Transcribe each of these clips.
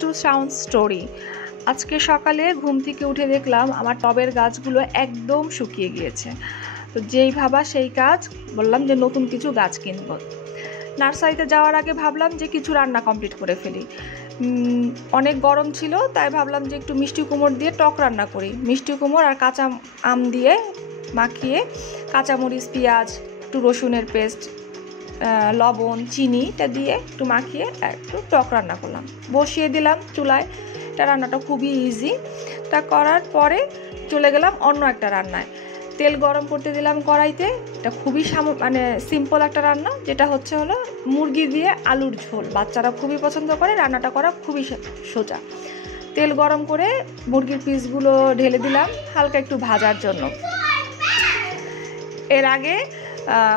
Two sound story. আজকে সকালে ঘুম থেকে উঠে দেখলাম আমার টবের গাছগুলো একদম শুকিয়ে গিয়েছে। তো যেই ভাবা সেই কাজ, বললাম যে নতুন কিছু গাছ কিনবো। নার্সারিতে যাওয়ার আগে ভাবলাম যে কিছু রান্না কমপ্লিট করে ফেলি। অনেক গরম ছিল, তাই ভাবলাম যে একটু মিষ্টি কুমড় দিয়ে টক রান্না করি। মিষ্টি কুমড় আর কাঁচা আম দিয়ে মাখিয়ে কাঁচামরিচ, পেঁয়াজ, একটু রসুনের পেস্ট, লবণ, চিনিটা দিয়ে একটু মাখিয়ে একটু টক রান্না করলাম, বসিয়ে দিলাম চুলায়। এটা রান্নাটা খুবই ইজি। তা করার পরে চলে গেলাম অন্য একটা রান্নায়। তেল গরম করতে দিলাম কড়াইতে। এটা খুবই সিম্পল একটা রান্না, যেটা হলো মুরগি দিয়ে আলুর ঝোল। বাচ্চারা খুবই পছন্দ করে, রান্নাটা করা খুবই সোজা। তেল গরম করে মুরগির পিসগুলো ঢেলে দিলাম হালকা একটু ভাজার জন্য। এর আগে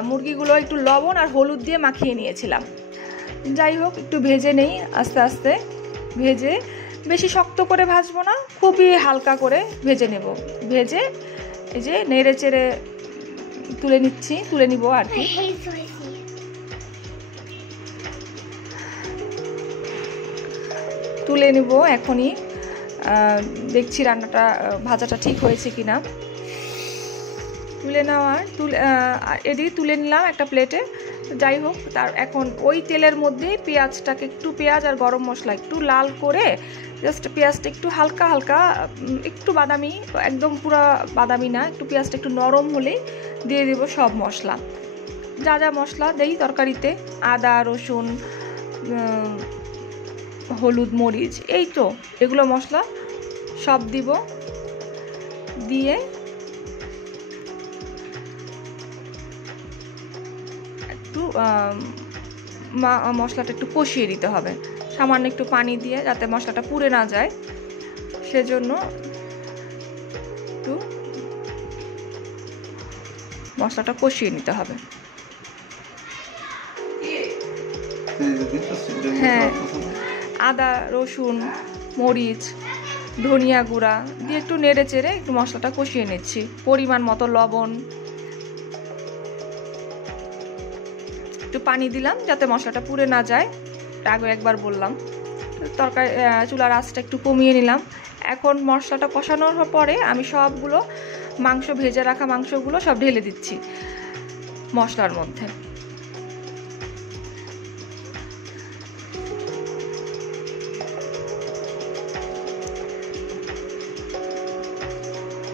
মুরগিগুলো একটু লবণ আর হলুদ দিয়ে মাখিয়ে নিয়েছিলাম। যাই হোক, একটু ভেজে নেই আস্তে আস্তে। ভেজে বেশি শক্ত করে ভাজবো না, খুবই হালকা করে ভেজে নেব। ভেজে এই যে নেড়ে চেড়ে তুলে নিব আর কি। তুলে নিব এখনই। দেখছি রান্নাটা ভাজাটা ঠিক হয়েছে কিনা। এদিকে তুলে নিলাম একটা প্লেটে। যাই হোক, তার এখন ওই তেলের মধ্যে পেঁয়াজটাকে পেঁয়াজ আর গরম মশলা একটু লাল করে, জাস্ট পেঁয়াজটা একটু হালকা হালকা একটু বাদামি, একদম পুরো বাদামি না, একটু পেঁয়াজটা একটু নরম হলেই দিয়ে দেব সব মশলা। যা যা মশলা দেই তরকারিতে, আদা, রসুন, হলুদ, মরিচ, এই তো এগুলো মশলা সব দিব। দিয়ে একটু মশলাটা একটু কষিয়ে দিতে হবে, সামান্য একটু পানি দিয়ে, যাতে মশলাটা পুড়ে না যায়। সেজন্য একটু মশলাটা কষিয়ে নিতে হবে। হ্যাঁ, আদা, রসুন, মরিচ, ধনিয়া গুঁড়া দিয়ে একটু নেড়ে চেড়ে একটু মশলাটা কষিয়ে নিচ্ছি। পরিমাণ মতো লবণ, একটু পানি দিলাম যাতে মশলাটা পুড়ে না যায়। আগে একবার বললাম। তরকারি চুলার আঁচটা একটু কমিয়ে নিলাম। এখন মশলাটা কষানোর পরে আমি সবগুলো ভেজে রাখা মাংসগুলো সব ঢেলে দিচ্ছি মশলার মধ্যে।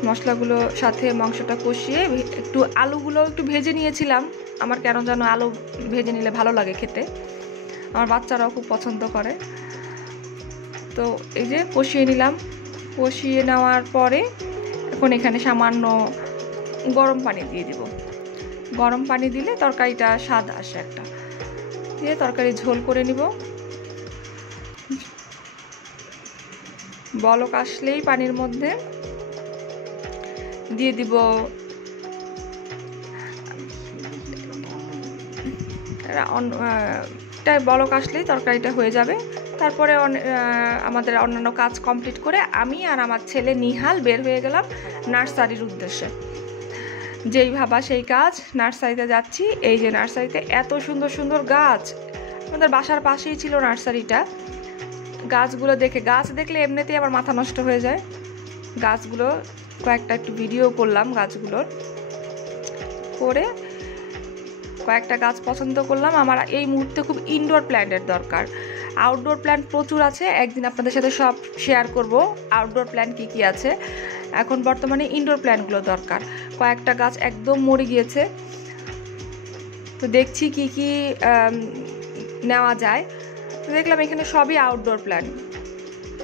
মশলাগুলো সাথে মাংসটা কষিয়ে একটু আলুগুলো একটু ভেজে নিয়েছিলাম। আমার কেন যেন আলু ভেজে নিলে ভালো লাগে খেতে, আমার বাচ্চারাও খুব পছন্দ করে। তো এই যে কষিয়ে নিলাম। কষিয়ে নেওয়ার পরে এখন এখানে সামান্য গরম পানি দিয়ে দিব। গরম পানি দিলে তরকারিটা স্বাদ আসে একটা। দিয়ে তরকারি ঝোল করে নিব। বলক আসলেই পানির মধ্যে দিয়ে দিব বলক আসলেই তরকারিটা হয়ে যাবে। তারপরে আমাদের অন্যান্য কাজ কমপ্লিট করে আমি আর আমার ছেলে নিহাল বের হয়ে গেলাম নার্সারির উদ্দেশ্যে। যেই ভাবা সেই কাজ, নার্সারিতে যাচ্ছি। এই যে নার্সারিতে এত সুন্দর সুন্দর গাছ, আমাদের বাসার পাশেই ছিল নার্সারিটা। গাছগুলো গাছ দেখলে এমনিতেই আমার মাথা নষ্ট হয়ে যায়। গাছগুলো কয়েকটা একটু ভিডিও করলাম, গাছগুলোর করে কয়েকটা গাছ পছন্দ করলাম। আমার এই মুহূর্তে খুব ইনডোর প্ল্যান্টের দরকার। আউটডোর প্ল্যান্ট প্রচুর আছে, একদিন আপনাদের সাথে সব শেয়ার করব আউটডোর প্ল্যান্ট কী কী আছে। এখন বর্তমানে ইনডোর প্ল্যান্টগুলো দরকার। কয়েকটা গাছ একদম মরে গিয়েছে, তো দেখছি কি কি নেওয়া যায়। দেখলাম এখানে সবই আউটডোর প্ল্যান্ট।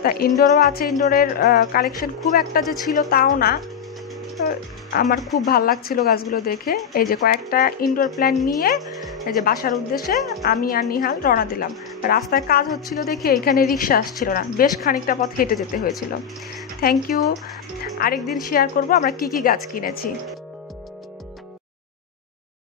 তা ইনডোরও আছে। ইনডোরের কালেকশন খুব একটা যে ছিল তাও না, আমার খুব ভালো লাগছিল গাছগুলো দেখে। এই যে কয়েকটা ইনডোর প্ল্যান্ট নিয়ে এই যে বাসার উদ্দেশ্যে আমি আর নিহাল রওনা দিলাম। রাস্তায় কাজ হচ্ছিল দেখে এখানে রিক্সা আসছিল না, বেশ খানিকটা পথ হেঁটে যেতে হয়েছিল। Thank you. আরেকদিন শেয়ার করব আমরা কি কি গাছ কিনেছি।